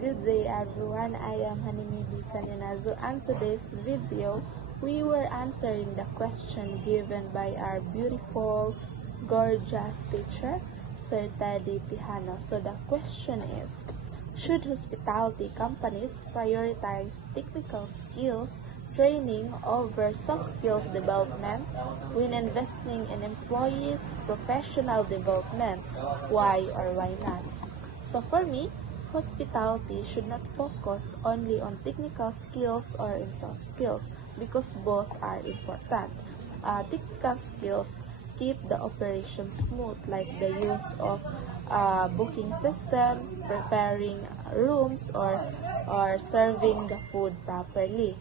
Good day everyone, I am Hanimibi Kaninazo, and today's video we were answering the question given by our beautiful, gorgeous teacher, Sir Teddy Pihano. So the question is, should hospitality companies prioritize technical skills training over soft skills development when investing in employees' professional development? Why or why not? So for me, hospitality should not focus only on technical skills or in soft skills because both are important. Technical skills keep the operation smooth, like the use of booking system, preparing rooms, or serving the food properly.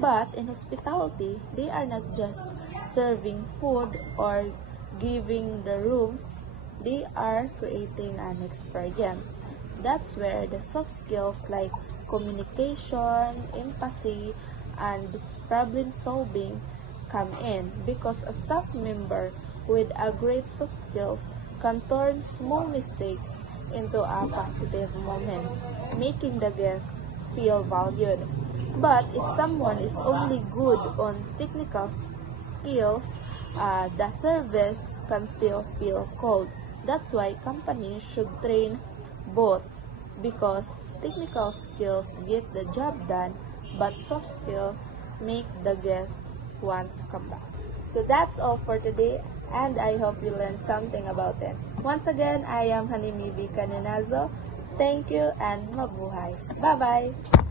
But in hospitality, they are not just serving food or giving the rooms, they are creating an experience. That's where the soft skills like communication, empathy, and problem solving come in, because a staff member with a great soft skills can turn small mistakes into a positive moments, making the guest feel valued. But if someone is only good on technical skills, the service can still feel cold. That's why companies should train both, because technical skills get the job done, but soft skills make the guest want to come back. So that's all for today, and I hope you learned something about it. Once again, I am Hanimibi Kaninazo. Thank you and mabuhay. Bye-bye!